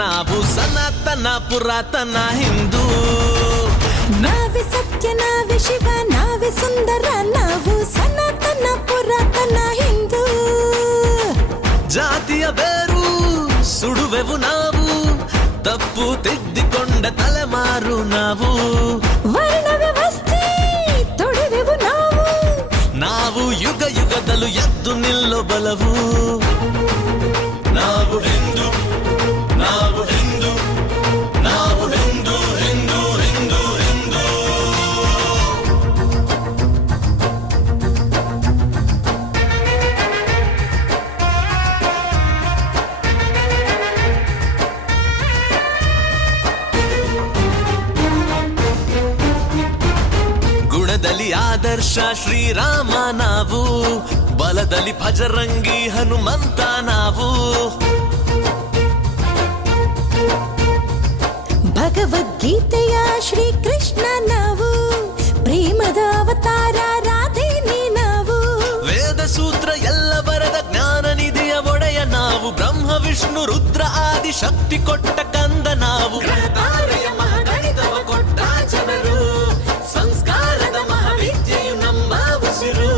ನಾವು ಸನಾತನ ಪುರಾತನ ಹಿಂದೂ. ನಾವೇ ಸತ್ಯ, ನಾವೇ ಶಿವ, ನಾವೇ ಸುಂದರ, ನಾವು ಸನಾತನ ಪುರಾತನ ಹಿಂದೂ. ಜಾತಿಯ ಬೇರು ಸುಡುವೆವು ನಾವು, ತಪ್ಪು ತಿದ್ದಿಕೊಂಡ ತಲೆಮಾರು ನಾವು. ವರ್ಣ ವ್ಯವಸ್ಥೆ ತೊಡೆವೆವು ನಾವು, ನಾವು ಯುಗ ಯುಗದಲ್ಲೂ ಎದ್ದು ನಿಲ್ಲೋ ಬಲವು. ನಾವು ಹಿಂದೂ, ನಾವು ಹಿಂದೂ, ನಾವು ಹಿಂದೂ, ಹಿಂದೂ, ಹಿಂದೂ, ಹಿಂದೂ. ಗುಣದಲ್ಲಿ ಆದರ್ಶ ಶ್ರೀರಾಮ ನಾವು, ಬಲದಲ್ಲಿ ಭಜರಂಗಿ ಹನುಮಂತ ನಾವು. ಭಗವದ್ಗೀತೆಯ ಶ್ರೀಕೃಷ್ಣ ನಾವು, ಪ್ರೇಮದ ಅವತಾರ ರಾಧೇನಿ ನಾವು. ವೇದ ಸೂತ್ರ ಎಲ್ಲ ಬರದ ಜ್ಞಾನ ನಿಧಿಯ ಒಡೆಯ ನಾವು, ಬ್ರಹ್ಮ ವಿಷ್ಣು ರುದ್ರ ಆದಿ ಶಕ್ತಿ ಕೊಟ್ಟ ಕಂದ ನಾವು. ಗ್ರಹತಾರೆಯ ಮಹಾಗಣಿತವ ಕೊಟ್ಟ ಜನರು, ಸಂಸ್ಕಾರದ ಮಹಾವಿದ್ಯೆಯು ನಮ್ಮ ಉಸಿರು.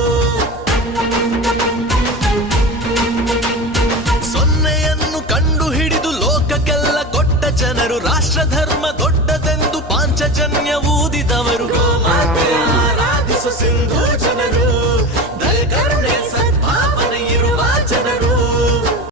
ಸೊನ್ನೆಯನ್ನು ಕಂಡು ಹಿಡಿದು ಲೋಕಕ್ಕೆಲ್ಲ ಕೊಟ್ಟ ಜನರು, ರಾಷ್ಟ್ರ ಧರ್ಮ ದೊಡ್ಡದೆಂದು ಪಾಂಚಜನ್ಯ ಊದಿದವರು. ಗೋಮಾತೆಯ ಆರಾಧಿಸು ಸಿಂಧೂ ಜನರು.